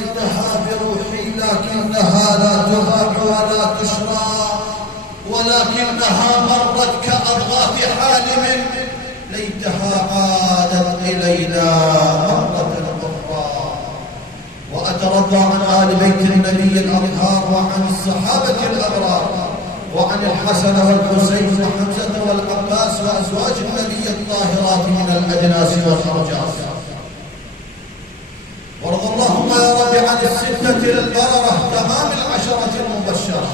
رأيتها بروحي لكنها لا تباع ولا تشرى، ولكنها مرت كأضغاث حالم، ليتها عادت إلينا مرة أخرى. وأترضى عن آل بيت النبي الأطهار وعن الصحابة الأبرار وعن الحسن والحسين وحمزة والعباس وأزواج النبي الطاهرات من الأجناس والأرجاس. وارض اللهم يا رب عن الستة البررة تمام العشرة المبشرة.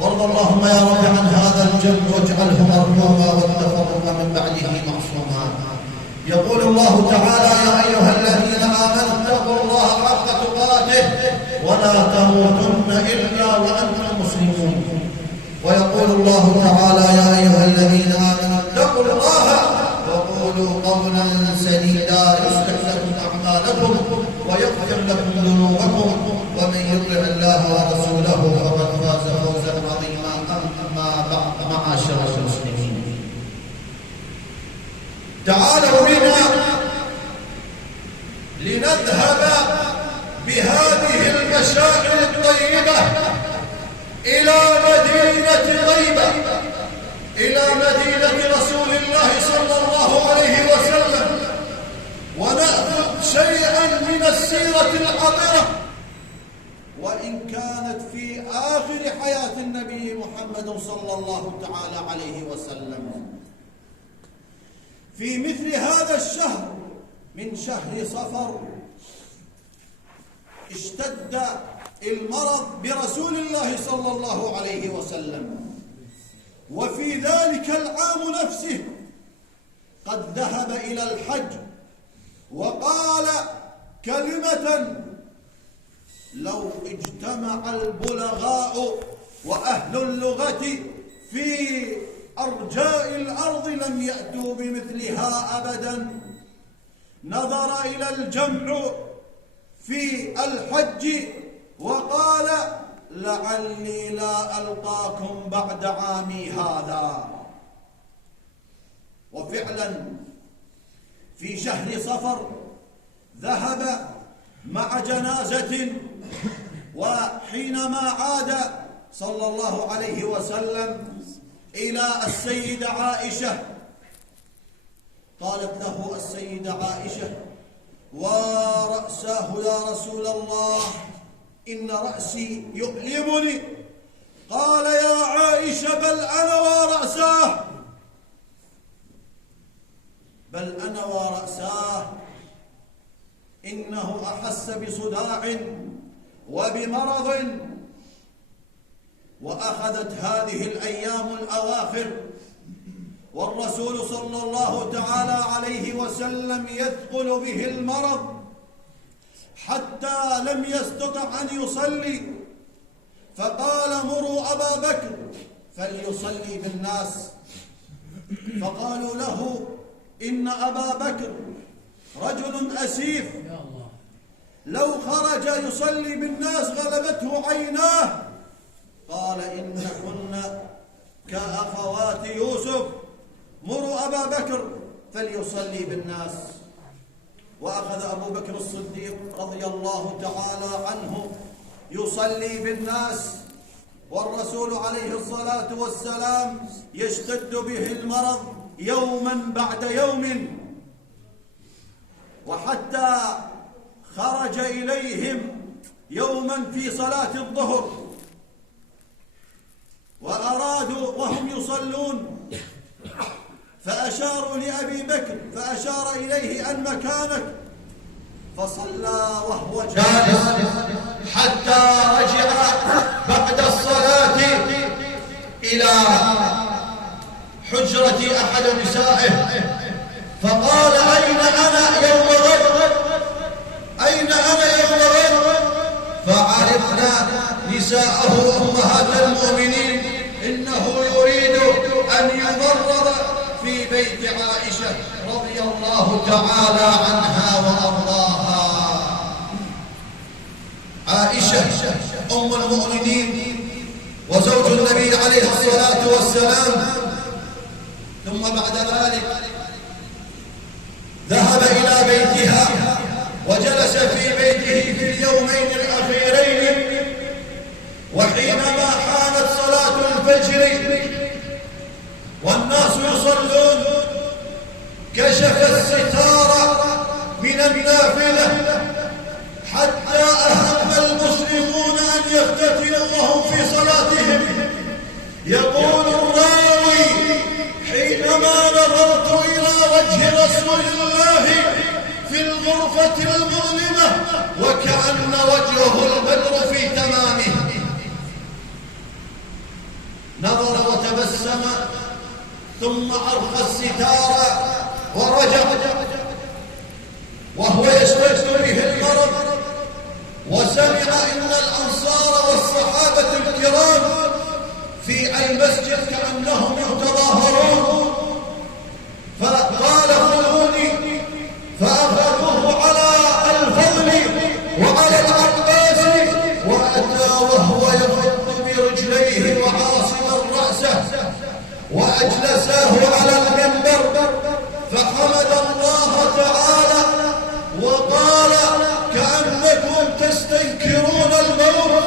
وارض اللهم يا رب عن هذا الجنب واجعله مرحوما والتفرق من بعده معصوما. يقول الله تعالى: يا أيها الذين آمنوا اتقوا الله حق تقاته ولا تموتن إلا وأنتم مسلمون. ويقول الله تعالى: يا أيها الذين آمنوا اتقوا الله وقولوا قولا سديدا يصلح لكم أعمالكم ويغفر لكم ذنوبكم ومن يطع الله ورسوله فقد فاز فوزا عظيما. أما بعد، معاشر المسلمين، تعالوا بنا لنذهب بهذه المشاعر الطيبة إلى مدينة غيبة، إلى مدينة رسول الله صلى الله عليه وسلم، ونأخذ شيئا من السيرة العطرة، وإن كانت في آخر حياة النبي محمد صلى الله تعالى عليه وسلم. في مثل هذا الشهر من شهر صفر اشتد المرض برسول الله صلى الله عليه وسلم، وفي ذلك العام نفسه قد ذهب إلى الحج وقال كلمة لو اجتمع البلغاء وأهل اللغة في أرجاء الأرض لم يأتوا بمثلها أبدا. نظر إلى الجمع في الحج وقال: لعلي لا ألقاكم بعد عامي هذا. وفعلا في شهر صفر ذهب مع جنازة، وحينما عاد صلى الله عليه وسلم إلى السيدة عائشة قالت له السيدة عائشة: ورأساه يا رسول الله، إن رأسي يؤلمني. قال: يا عائشة بل أنا ورأساه، بل أنا ورأساه، إنه أحس بصداع وبمرض. وأخذت هذه الأيام الأواخر والرسول صلى الله تعالى عليه وسلم يثقل به المرض حتى لم يستطع أن يصلي، فقال: مروا أبا بكر فليصلي بالناس. فقالوا له: إن أبا بكر رجل أسيف، لو خرج يصلي بالناس غلبته عيناه. قال: إنكن كأخوات يوسف، مروا أبا بكر فليصلي بالناس. وأخذ أبو بكر الصديق رضي الله تعالى عنه يصلي بالناس، والرسول عليه الصلاة والسلام يشتد به المرض يوما بعد يوم، وحتى خرج إليهم يوما في صلاة الظهر وأرادوا وهم يصلون، فأشاروا لأبي بكر فأشار إليه أن مكانك، فصلى وهو جالس حتى رجع بعد الصلاة إلى حجرة أحد نسائه، فقال: أين أنا يوم غد؟ أين أنا يوم غد؟ فعرفنا نساءه أمهات المؤمنين إنه يريد أن يمرض في بيت عائشة رضي الله تعالى عنها وأرضاها. عائشة أم المؤمنين وزوج النبي عليه الصلاة والسلام، ثم بعد ذلك ذهب إلى بيتها وجلس في بيته في اليومين الفجر والناس يصلون كشف الستار من النافلة حتى أهم المسلمون أن يفتتنوا وهم في صلاتهم. يقول الراوي: حينما نظرت إلى وجه رسول الله في الغرفة المظلمة وكأن وجهه البدر في تمامه، نظر وتبسم ثم أرخى الستار ورجع وهو يشتد به المرض، وسمع إن الأنصار والصحابة الكرام في المسجد كأنهم يتظاهرون، فقال: خذوني، فأخذوه على الفضل وعلى العباس، وأتى وهو يغض برجليه وعاصما رأسه، وأجلساه على المنبر فحمد الله تعالى وقال: كأنكم تستنكرون الموت،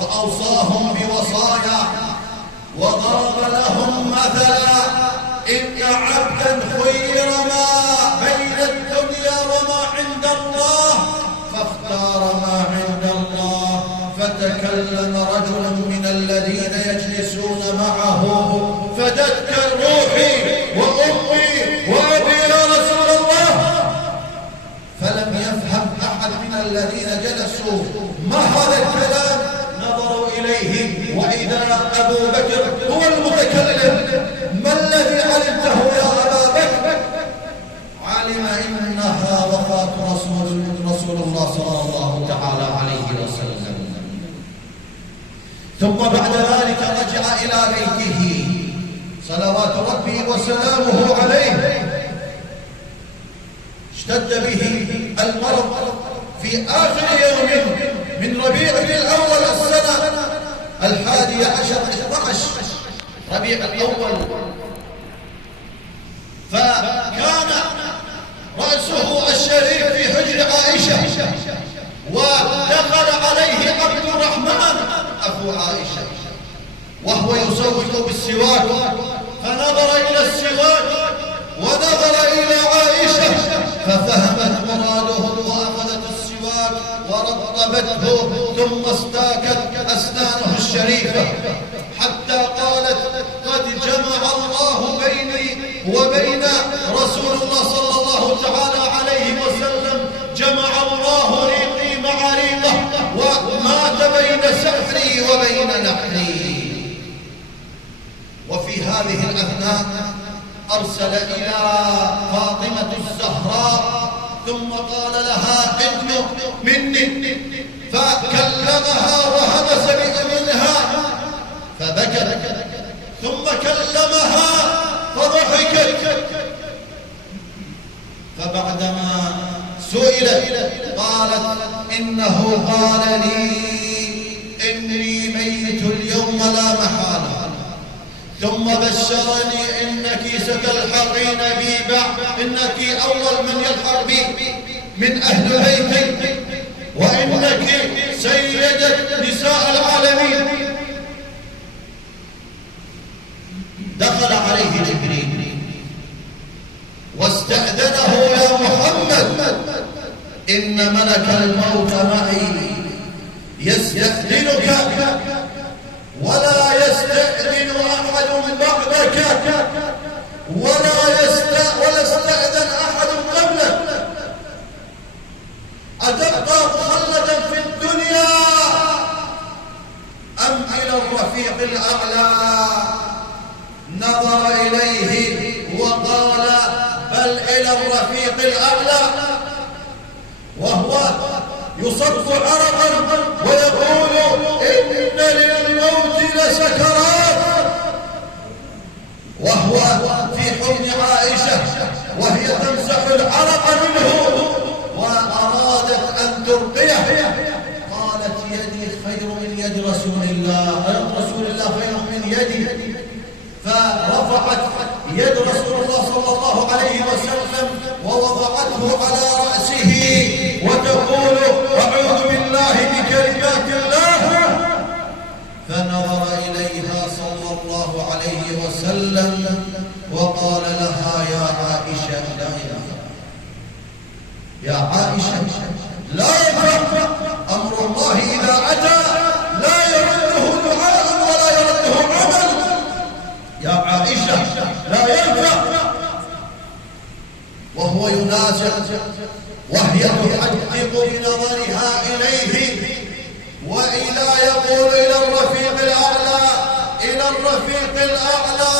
فأوصاهم بوصايا وضرب لهم مثلا: إن عبدا خير ما بين الدنيا وما عند الله فاختار ما عند الله، فتكلم رجل من الذين يجلسون معه: فدتك روحي وأمي وأبي يا رسول الله. فلم يفهم أحد من الذين جلسوا ما هذا الكلام، نظروا إليه وإذا أبو بكر هو المتكلم: ما الذي علمته يا أبا بكر؟ علم إنها وفاة رسول الله صلى الله تعالى عليه وسلم. ثم بعد ذلك رجع إلى بيته صلوات ربي وسلامه عليه. اشتد به المرض في آخر يوم من ربيع الأول السنة 11 ربيع الأول، فكان رأسه الشريف في حجر عائشة، ودخل عليه عبد الرحمن أخو عائشة وهو يسوق بالسواك، فنظر إلى السواك ونظر إلى عائشة ففهمت مراده وأخذت السواك ورطبته ثم استاكت أسنانه الشريفة حتى قالت: قد جمع الله بيني وبين رسول الله صلى الله تعالى عليه وسلم، جمع الله ريقي مع ريقه ومات بين سحري وبين نحري. وفي هذه الأثناء أرسل إلى فاطمة الزهراء ثم قال لها: ادنو مني، فكلمها وهمس بأمنها فبكت، ثم كلمها فضحكت، فبعدما سئلت قالت: إنه قال لي إني ميت اليوم لا محالة، ثم بشرني إنك ستلحقين بي إنك أول من يلحق بي من أهل بيتي، وإنك سيدة نساء العالمين. دخل عليه جبريل واستأذنه: يا محمد، إن ملك الموت معي يستأذنك ولا يستأذن أحد بعدك ولا استأذن أحد قبلك، أتبقى مخلدا في الدنيا أم إلى الرفيق الأعلى؟ نظر إليه وقال: بل إلى الرفيق الأعلى، وهو يصب عرقا ويقول: إن للموت لسكرات، وهو في حضن عائشة وهي تمسح العرق منه وأرادت أن ترقيه، قالت: يدي خير من يد رسول الله، رسول الله خير من يدي، فرفعت يد رسول الله صلى الله عليه وسلم ووضعته على رأسه وتقول: أعوذ بالله بكلمات الله. فنظر إليه لا ينفع. أمر الله إذا أتى لا يرده دعاء ولا يرده عمل. يا عائشة لا ينفع. وهو ينازع وهي تحدق بنظرها إليه وإلى يقول إلى الرفيق الأعلى، إلى الرفيق الأعلى.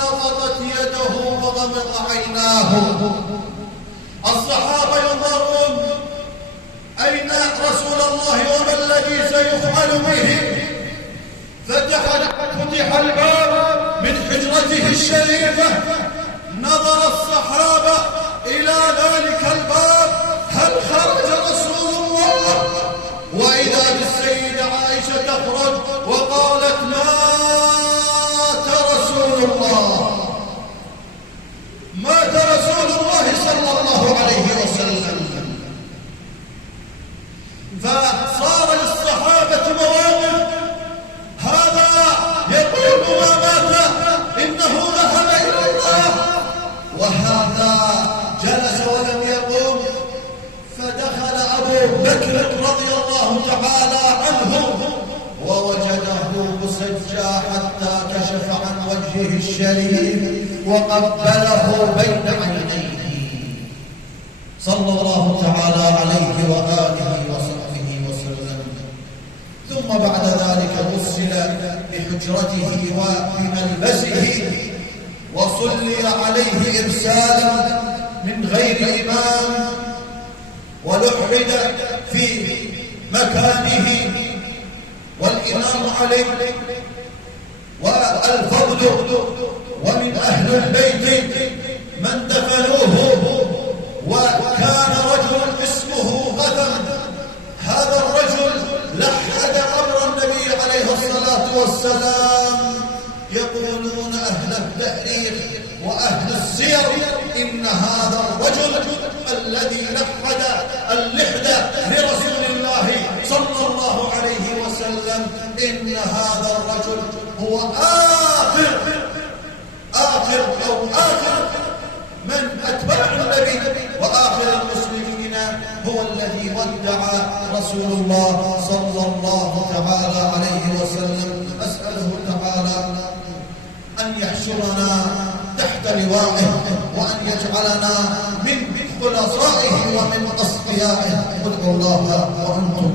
سقطت يده وغمض عيناه. الصحابة ينظرون أين رسول الله وما الذي سيفعل به. فتح الباب من حجرته الشريفة. نظر الصحابة إلى ذلك الباب، هل خرج رسول الله؟ وإذا بالسيدة عائشة تخرج وقالت مات رسول الله، مات رسول الله صلى الله عليه وسلم. فصار للصحابة مواقف، هذا يقول ما مات إنه ذهب إلى الله، وهذا جلس ولم يقوم. فدخل أبو بكر رضي الله تعالى عنه ووجده مسجى حتى كشف عن وجهه الشريف وقبله بين عينيه صلى الله تعالى عليه وآله وصحبه وسلم. ثم بعد ذلك وصل بحجرته وبملبسه وصلي عليه إرسالا من غير إمام، ولحد في مكانه والإمام عليه والفضل ومن أهل البيت من دفنوه. وكان رجل اسمه غثم. هذا الرجل لحد قبر النبي عليه الصلاة والسلام. يقولون أهل التاريخ وأهل السير إن هذا الرجل الذي لحد اللحد لرسول الله صلى الله عليه وسلم، إن هذا الرجل هو آخر من أتبع النبي وآخر المسلمين، هو الذي ودع رسول الله صلى الله تعالى عليه وسلم. أسأله تعالى أن يحشرنا تحت لوائه وأن يجعلنا من خلصائه ومن أصفيائه. ادعوا الله وأنتم